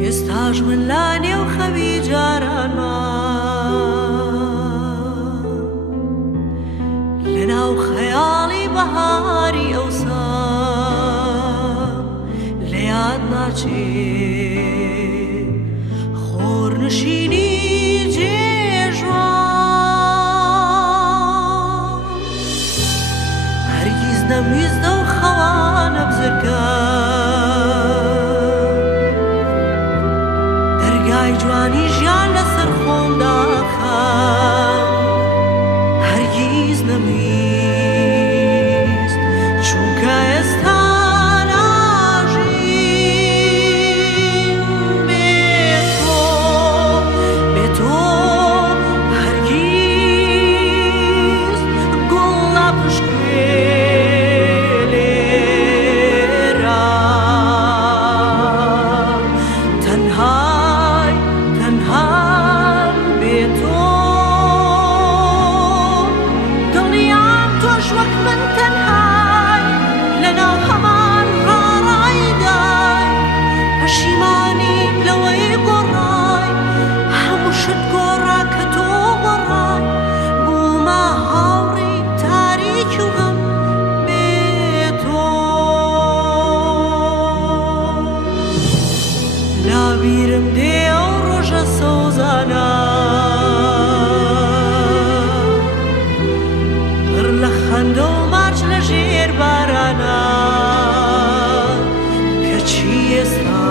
ئێستاش من لا نێو خەوی جارانمان لەناو خەیاڵی بەهاری ئەوسام لە یاد ناچێ خۆرنشینی جێژوان هەرگیز نەمویستە و خەوانە بزرگە دەرگای جوانی ژیان لەسەر خۆمدا خەم هەرگیز نەمویست چونکە ئێستا ناژیم بێ تۆ هەرگیز گوڵ ناپشکێ لێرە تەنهای بێ تۆ دڵنیام تۆش وەک من تەنهای لەناو هەمان ڕاڕایدای پەشیمانی لەوەی گۆڕای هەموو شت گۆڕا کە تۆ گۆڕای بوومە هاوڕێی تاریکی و غەم بێ تۆ لاویرم دێ ئەو ڕۆژە سەوزانە پڕ لە خەندە و ماچ لە ژێر بارانە کەچی ئێستا